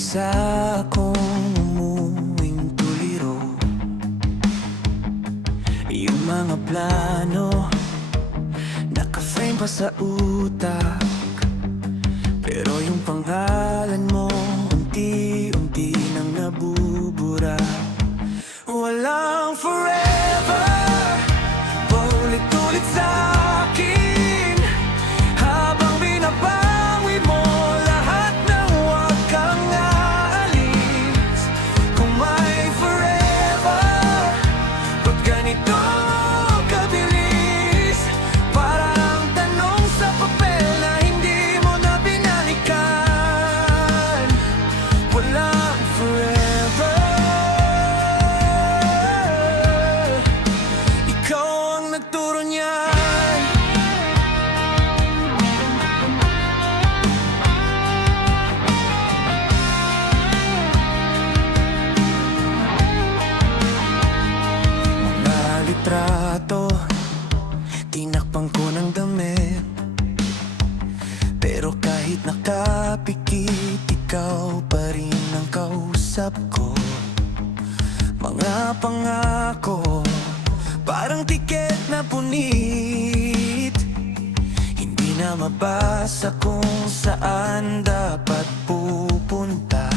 Mag-isa akong umuwing tuliro. Yung mga plano naka-frame pa sa utak, pero yung pangalan mo unti-unti nang nabubura. Walang forever, paulit-ulit sa'kin, habang binabawi mo lahat ng huwag kang aalis. Kung may forever, ba't ganito kabilis? Parang tanong sa papel na hindi mo na binalikan. Walang forever, ikaw ang nagturo niyan. Mga litrato, tinakpan ko ng damit, pero kahit nakapikit, ikaw pa rin ang kausap ko. Mga pangako, parang tiket na punit, hindi na mabasa kung saan dapat pupunta.